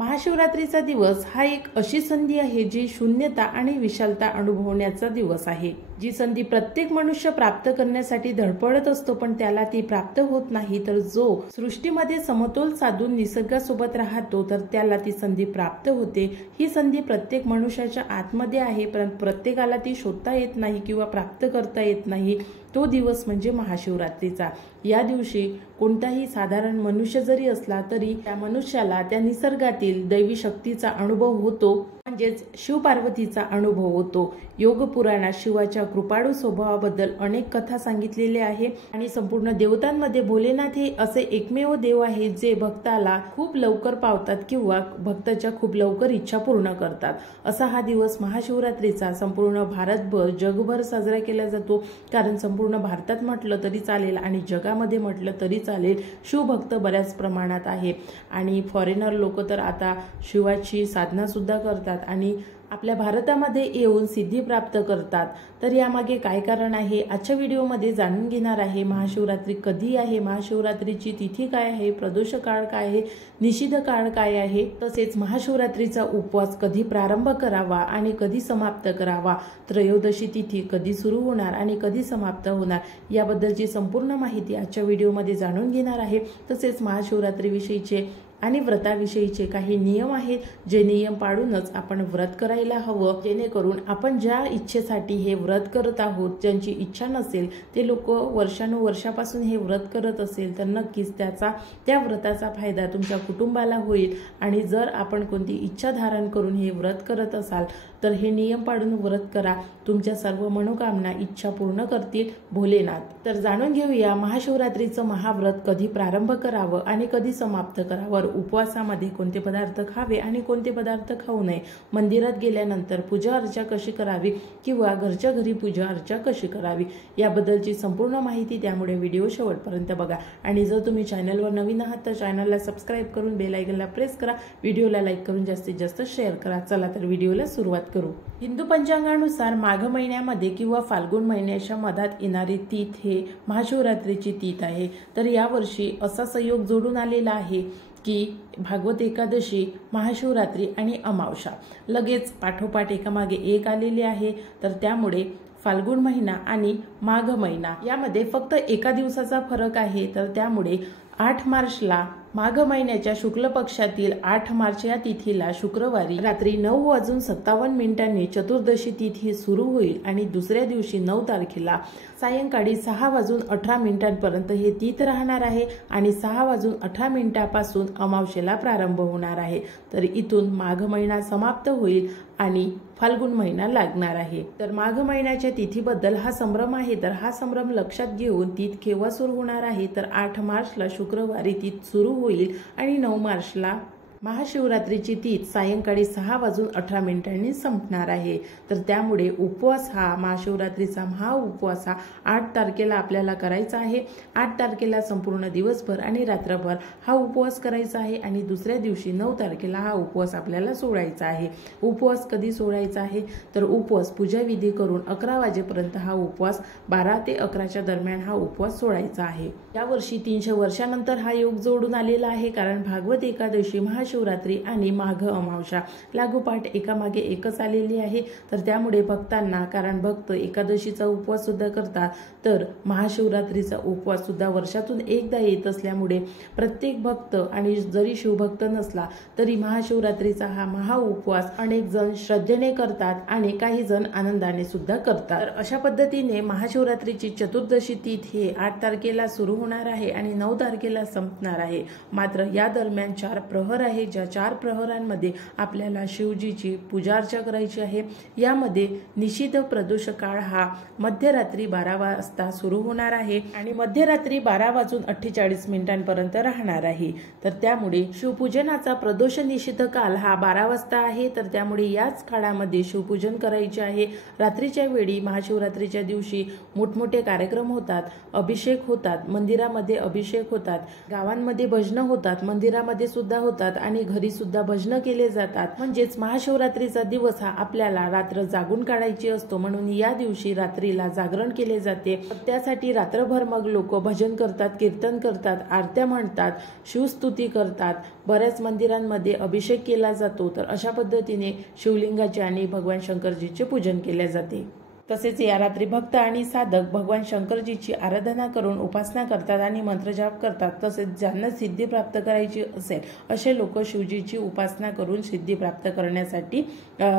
महाशिवरात्रीचा दिवस हा एक अशी संधी आहे जी शून्यता आणि विशालता अनुभवण्याचा दिवस आहे। जी संधी प्रत्येक मनुष्य प्राप्त करण्यासाठी धडपडत असतो, पण त्याला ती प्राप्त होत नाही। तर जो सृष्टीमध्ये समतोल साधून निसर्गासोबत राहतो तर त्याला ती संधी प्राप्त होते। ही संधी प्रत्येक मनुष्याच्या आतमध्ये आहे, पण प्रत्येकाला ती शोधता येत नाही किंवा प्राप्त करता येत नाही। तो दिवस म्हणजे महाशिवरात्रीचा। या दिवशी कोणताही साधारण मनुष्य जरी असला तरी त्या मनुष्याला त्या निसर्गातील दैवी शक्तीचा अनुभव होतो, म्हणजेच शिवपार्वतीचा अनुभव होतो। योग पुराणात शिवाच्या कृपाळू स्वभावाबद्दल अनेक कथा सांगितलेल्या आहे आणि संपूर्ण देवतांमध्ये भोलेनाथ हे असे एकमेव देव आहेत जे भक्ताला खूप लवकर पावतात किंवा भक्ताच्या खूप लवकर इच्छा पूर्ण करतात। असा हा दिवस महाशिवरात्रीचा संपूर्ण भारतभर जगभर साजरा केला जातो, कारण संपूर्ण भारतात म्हटलं तरी चालेल आणि जगामध्ये म्हटलं तरी चालेल शिवभक्त बऱ्याच प्रमाणात आहे आणि फॉरेनर लोक तर आता शिवाची साधना सुद्धा करतात आणि आपल्या भारतामध्ये येऊन सिद्धी प्राप्त करतात। तर यामागे काय कारण आहे आजच्या व्हिडिओमध्ये जाणून घेणार आहे। महाशिवरात्री कधी आहे, महाशिवरात्रीची तिथी काय आहे, प्रदोष काळ काय आहे, निषिद्ध काळ काय आहे, तसेच महाशिवरात्रीचा उपवास कधी प्रारंभ करावा आणि कधी समाप्त करावा, त्रयोदशी तिथी कधी सुरू होणार आणि कधी समाप्त होणार याबद्दलची संपूर्ण माहिती आजच्या व्हिडिओमध्ये जाणून घेणार आहे। तसेच महाशिवरात्रीविषयीचे आणि व्रताविषयीचे काही नियम आहेत, जे नियम पाळूनच आपण व्रत करायला हवं, जेणेकरून आपण ज्या इच्छेसाठी हे व्रत करत आहोत, ज्यांची इच्छा नसेल ते लोक वर्षानुवर्षापासून हे व्रत करत असेल तर नक्कीच त्या व्रताचा फायदा तुमच्या कुटुंबाला होईल। आणि जर आपण कोणती इच्छा धारण करून हे व्रत करत असाल तर हे नियम पाळून व्रत करा, तुमच्या सर्व मनोकामना इच्छा पूर्ण करतील भोलेनाथ। तर जाणून घेऊया महाशिवरात्रीचं महाव्रत कधी प्रारंभ करावं आणि कधी समाप्त करावं, उपवासामध्ये कोणते पदार्थ खावे आणि कोणते पदार्थ खाऊ नये, मंदिरात गेल्यानंतर पूजा अर्चा कशी करावी किंवा घरच्या घरी पूजा अर्चा कशी करावी याबद्दलची संपूर्ण माहिती, त्यामुळे व्हिडिओ शेवटपर्यंत बघा। आणि जर तुम्ही चॅनलवर नवीन आहात तर चॅनलला सबस्क्राईब करून बेल आयकॉनला प्रेस करा, व्हिडिओला लाईक करून जास्तीत जास्त शेअर करा। चला तर व्हिडिओला सुरुवात करू। हिंदू पंचांगानुसार माघ महिन्यामध्ये किंवा फाल्गुन महिन्याच्या मधात येणारी तीथ हे महाशिवरात्रीची तीथ आहे। तर यावर्षी असा संयोग जोडून आलेला आहे की भागवत एकादशी, महाशिवरात्री आणि अमावस्या लगेच पाठोपाठ एकामागे एक आलेले आहे। तर त्यामुळे फाल्गुन महिना आणि माघ महिना यामध्ये फक्त एका दिवसाचा फरक आहे। तर त्यामुळे 8 मार्चला माघ महिन्याच्या शुक्ल पक्षातील 8 मार्च या तिथीला शुक्रवारी रात्री 9:57 चतुर्दशी तिथी सुरू होईल आणि दुसऱ्या दिवशी 9 तारखेला सायंकाळी 6:18 पर्यंत हे तीथ राहणार आहे आणि 6:18 पासून अमावस्येला प्रारंभ होणार आहे। तर इथून माघ महिना समाप्त होईल आणि फाल्गुन महिना लागणार आहे। तर माघ महिन्याच्या तिथीबद्दल हा संभ्रम आहे, तर हा संभ्रम लक्षात घेऊन तीथ केव्हा सुरू होणार आहे तर 8 मार्चला शुक्रवारी तीथ सुरू होईल आणि 9 मार्चला महाशिवरात्रीची तीथ सायंकाळी 6:18 संपणार आहे। तर त्यामुळे उपवास हा महाशिवरात्रीचा उपवास हा 8 तारखेला आपल्याला करायचा आहे। 8 तारखेला संपूर्ण दिवसभर आणि रात्रभर हा उपवास करायचा आहे आणि दुसऱ्या दिवशी 9 तारखेला हा उपवास आपल्याला सोडायचा आहे। उपवास कधी सोडायचा आहे तर उपवास पूजाविधी करून 11 वाजेपर्यंत हा उपवास 12 ते 11च्या दरम्यान हा उपवास सोडायचा आहे। यावर्षी 300 वर्षानंतर हा योग जोडून आलेला आहे, कारण भागवत एकादशी, महाशिवरात्री आणि माघ अमावस्या लागोपाठ एकामागे एकच आलेली आहे। तर त्यामुळे भक्तांना, कारण भक्त एकादशीचा उपवास सुद्धा करतात तर महाशिवरात्रीचा उपवास सुद्धा वर्षातून एकदा येत असल्यामुळे प्रत्येक भक्त आणि जरी शिवभक्त नसला तरी महाशिवरात्रीचा हा उपवास अनेक जण श्रद्धेने करतात आणि काही जण आनंदाने सुद्धा करतात। तर अशा पद्धतीने महाशिवरात्रीची चतुर्दशी तीथ हे 8 तारखेला सुरू होणार आहे आणि 9 तारखेला संपणार आहे। मात्र या दरम्यान 4 प्रहर आहे, ज्या 4 प्रहरांमध्ये आपल्याला शिवजीची पूजा अर्चा करायची आहे। यामध्ये निषिद्ध प्रदोष काळ हा मध्यरात्री 12 वाजता सुरू होणार आहे आणि मध्यरात्री 12:48 पर्यंत राहणार आहे। तर त्यामुळे शिवपूजनाचा प्रदोष निषिद्ध काल हा 12 वाजता आहे। तर त्यामुळे याच काळामध्ये शिवपूजन करायचे आहे। रात्रीच्या वेळी महाशिवरात्रीच्या दिवशी मोठमोठे कार्यक्रम होतात, अभिषेक होतात, मंदिरामध्ये अभिषेक होतात, गावांमध्ये भजन होतात, मंदिरामध्ये सुद्धा होतात आणि घरी सुद्धा भजन केले जातात। म्हणजेच महाशिवरात्रीचा दिवस हा आपल्याला रात्र जागून काढायची असतो, म्हणून या दिवशी रात्रीला जागरण केले जाते। त्यासाठी रात्रभर मग लोक भजन करतात, कीर्तन करतात, आरत्या म्हणतात, शिवस्तुती करतात। बऱ्याच मंदिरांमध्ये अभिषेक केला जातो। तर अशा पद्धतीने शिवलिंगाचे आणि भगवान शंकरजीचे पूजन केले जाते। तसेच या रात्री भक्त आणि साधक भगवान शंकरजीची आराधना करून उपासना करतात आणि मंत्रजाप करतात। तसेच ज्यांना सिद्धी प्राप्त करायची असेल असे लोक शिवजीची उपासना करून सिद्धी प्राप्त करण्यासाठी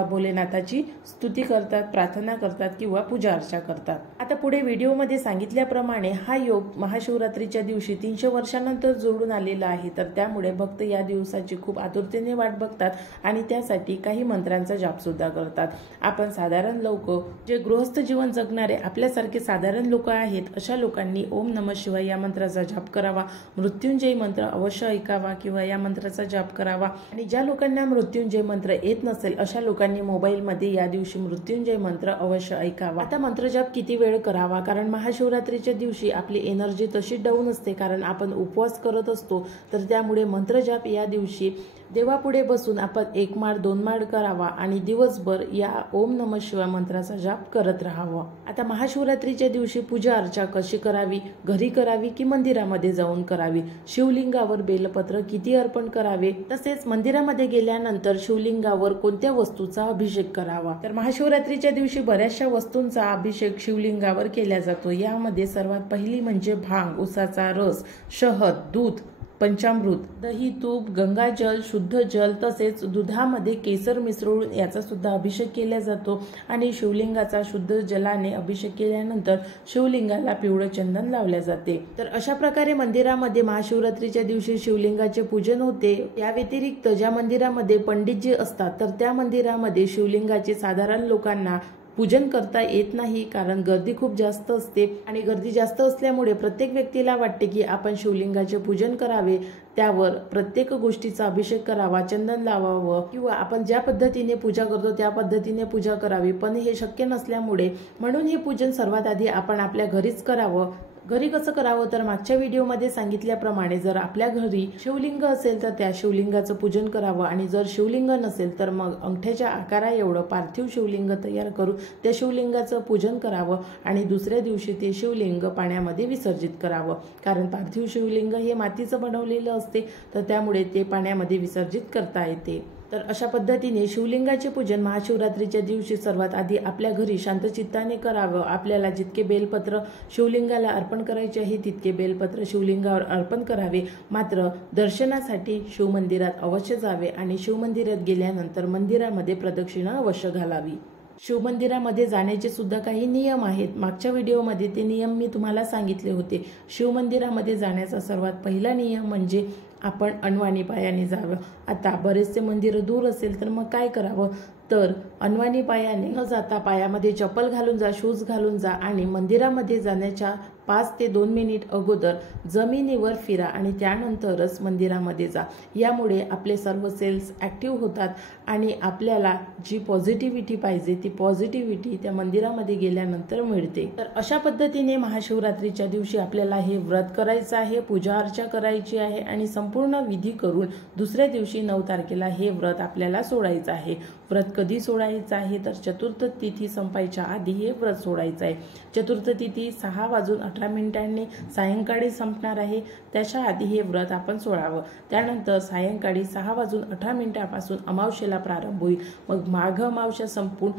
भोलेनाथाची स्तुती करतात, प्रार्थना करतात किंवा पूजा अर्चा करतात। आता पुढे व्हिडिओमध्ये सांगितल्याप्रमाणे हा योग महाशिवरात्रीच्या दिवशी 300 वर्षांनंतर जोडून आलेला आहे। तर त्यामुळे भक्त या दिवसाची खूप आतुरतेने वाट बघतात आणि त्यासाठी काही मंत्रांचा जाप सुद्धा करतात। आपण साधारण लोक जे गृहस्थ जीवन जगणारे आपल्यासारखे साधारण लोक आहेत, अशा लोकांनी ओम नमः शिवाय या मंत्राचा जाप करावा, मृत्युंजय मंत्र अवश्य ऐकावा किंवा या मंत्राचा जाप करावा। आणि ज्या लोकांना मृत्युंजय मंत्र येत नसेल अशा लोकांनी मोबाईलमध्ये या दिवशी मृत्युंजय मंत्र अवश्य ऐकावा। आता मंत्रजाप किती वेळ करावा, कारण महाशिवरात्रीच्या दिवशी आपली एनर्जी तशी डाऊन असते, कारण आपण उपवास करत असतो। तर त्यामुळे मंत्रजाप या दिवशी देवापुढे बसून आपण 1 माळ 2 माळ करावा आणि दिवसभर या ओम नमः शिवाय मंत्राचा जाप करत राहावा। आता महाशिवरात्रीच्या दिवशी पूजा अर्चा कशी करावी, घरी करावी की मंदिरामध्ये जाऊन करावी, शिवलिंगावर बेलपत्र किती अर्पण करावे, तसेच मंदिरामध्ये गेल्यानंतर शिवलिंगावर कोणत्या वस्तूचा अभिषेक करावा। तर महाशिवरात्रीच्या दिवशी बऱ्याचशा वस्तूंचा अभिषेक शिवलिंगावर केला जातो। यामध्ये सर्वात पहिली म्हणजे भांग, उसाचा रस, शहद, दूध, पंचामृत, दही, तूप, गंगाजल, शुद्ध जल, तसेच दुधामध्ये केसर मिसळून याचा सुद्धा अभिषेक केला जातो। आणि शिवलिंगाचा शुद्ध जलाने अभिषेक केल्यानंतर शिवलिंगाला पिवळं चंदन लावले जाते। तर अशा प्रकारे मंदिरामध्ये महाशिवरात्रीच्या दिवशी शिवलिंगाचे पूजन होते। या व्यतिरिक्त ज्या मंदिरामध्ये पंडितजी असतात तर त्या मंदिरामध्ये शिवलिंगाचे साधारण लोकांना पूजन करता येत नाही, कारण गर्दी खूप जास्त असते आणि गर्दी जास्त असल्यामुळे प्रत्येक व्यक्तीला वाटते की आपण शिवलिंगाचे पूजन करावे, त्यावर प्रत्येक गोष्टीचा अभिषेक करावा, चंदन लावावं किंवा आपण ज्या पद्धतीने पूजा करतो त्या पद्धतीने पूजा करावी, पण हे शक्य नसल्यामुळे म्हणून हे पूजन सर्वात आधी आपण आपल्या घरीच करावं। घरी कसं करावं, तर मागच्या व्हिडिओमध्ये सांगितल्याप्रमाणे जर आपल्या घरी शिवलिंग असेल तर त्या शिवलिंगाचं पूजन करावं आणि जर शिवलिंग नसेल तर मग अंगठ्याच्या आकारा एवढं पार्थिव शिवलिंग तयार करून त्या शिवलिंगाचं पूजन करावं आणि दुसऱ्या दिवशी ते शिवलिंग पाण्यामध्ये विसर्जित करावं, कारण पार्थिव शिवलिंग हे मातीचं बनवलेलं असते, तर त्यामुळे ते पाण्यामध्ये विसर्जित करता येते। तर अशा पद्धतीने शिवलिंगाचे पूजन महाशिवरात्रीच्या दिवशी सर्वात आधी आपल्या घरी शांतचित्ताने करावं। आपल्याला जितके बेलपत्र शिवलिंगाला अर्पण करायचे आहे तितके बेलपत्र शिवलिंगावर अर्पण करावे, मात्र दर्शनासाठी शिवमंदिरात अवश्य जावे आणि शिवमंदिरात गेल्यानंतर मंदिरामध्ये प्रदक्षिणा अवश्य घालावी। शिवमंदिरामध्ये जाण्याचे सुद्धा काही नियम आहेत। मागच्या व्हिडिओमध्ये ते नियम मी तुम्हाला सांगितले होते। शिवमंदिरामध्ये जाण्याचा सर्वात पहिला नियम म्हणजे आपण अनवाणी पायाने जावं। आता बरेचसे मंदिर दूर असेल तर मग काय करावं, तर अनवाणी पायाने न जाता पायामध्ये चप्पल घालून जा, शूज घालून जा आणि मंदिरामध्ये जाण्याच्या 5 ते 2 मिनिट अगोदर जमिनीवर फिरा आणि त्यानंतरच मंदिरामध्ये जा। यामुळे आपले सर्व सेल्स ॲक्टिव्ह होतात आणि आपल्याला जी पॉझिटिव्हिटी पाहिजे ती पॉझिटिव्हिटी त्या मंदिरामध्ये गेल्यानंतर मिळते। तर अशा पद्धतीने महाशिवरात्रीच्या दिवशी आपल्याला हे व्रत करायचं आहे, पूजा अर्चा करायची आहे आणि संपूर्ण विधी करून दुसऱ्या दिवशी 9 तारखेला हे व्रत आपल्याला सोडायचं आहे। व्रत कधी सोडायचं आहे, तर चतुर्थ तिथी संपायच्या आधी हे व्रत सोडायचं आहे। चतुर्थ तिथी 6:18 सायंकाळी संपणार आहे, त्याच्या आधी हे व्रत आपण सोडावं। त्यानंतर सायंकाळी 6:18 पासून अमावस्येला प्रारंभ होईल, मग माघ अमावस्या संपून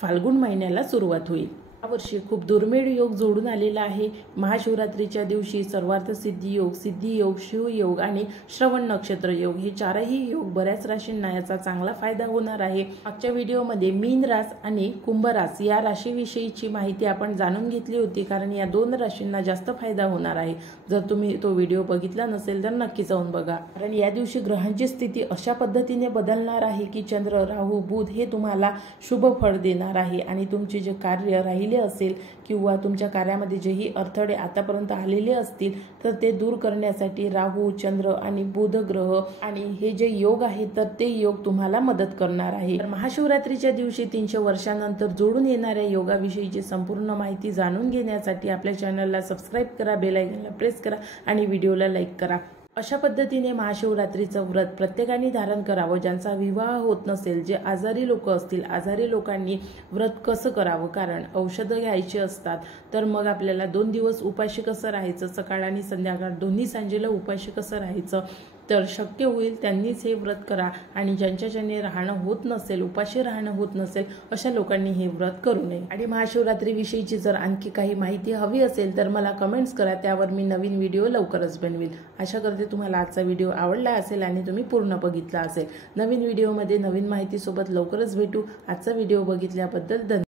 फाल्गुन महिन्याला सुरुवात होईल। यावर्षी खूप दुर्मिळ योग जोडून आलेला आहे। महाशिवरात्रीच्या दिवशी सर्वार्थ सिद्धी योग, शिवयोग आणि श्रवण नक्षत्र योग हे 4ही योग बऱ्याच राशींना याचा चांगला फायदा होणार आहे। मागच्या व्हिडिओमध्ये मीन रास आणि कुंभ रास या राशीविषयीची माहिती आपण जाणून घेतली होती, कारण या 2 राशींना जास्त फायदा होणार आहे। जर तुम्ही तो व्हिडिओ बघितला नसेल तर नक्की जाऊन बघा, कारण या दिवशी ग्रहांची स्थिती अशा पद्धतीने बदलणार आहे की चंद्र, राहू, बुध हे तुम्हाला शुभ फळ देणार आहे आणि तुमचे जे कार्य राहिले असेल किंवा तुमच्या कार्यामध्ये जेही अडथळे आतापर्यंत आलेले असतील तर ते दूर करण्यासाठी राहू, चंद्र आणि बुध ग्रह आणि हे जे योग आहेत तर ते योग तुम्हाला मदत करणार आहे। तर महाशिवरात्रीच्या दिवशी 300 वर्षांनंतर जोडून येणाऱ्या योगाविषयीची संपूर्ण माहिती जाणून घेण्यासाठी आपल्या चॅनलला सबस्क्राईब करा, बेल आयकॉनला प्रेस करा आणि व्हिडिओला लाईक करा। अशा पद्धतीने महाशिवरात्रीचं व्रत प्रत्येकाने धारण करावं. ज्यांचा विवाह होत नसेल, जे आजारी लोक असतील, आजारी लोकांनी व्रत कसं करावं, कारण औषधं घ्यायची असतात. तर मग आपल्याला 2 दिवस उपाशी कसं राहायचं, सकाळ आणि संध्याकाळ दोन्ही सांजेला उपाशी कसं राहायचं, तर शक्य होईल त्यांनीच हे व्रत करा. आणि ज्यांच्याने राहणं होत नसेल, उपाशी राहणं होत नसेल, अशा लोकांनी हे व्रत करू नये. आणि महाशिवरात्रीविषयीची जर आणखी काही माहिती हवी असेल तर मला कमेंट्स करा, त्यावर मी नवीन व्हिडिओ लवकरच बनवेल. आशा करते तुम्हाला आजचा व्हिडिओ आवडला असेल आणि तुम्ही पूर्ण बघितला असेल. नवीन व्हिडिओमध्ये नवीन माहितीसोबत लवकरच भेटू. आजचा व्हिडिओ बघितल्याबद्दल धन्यवाद.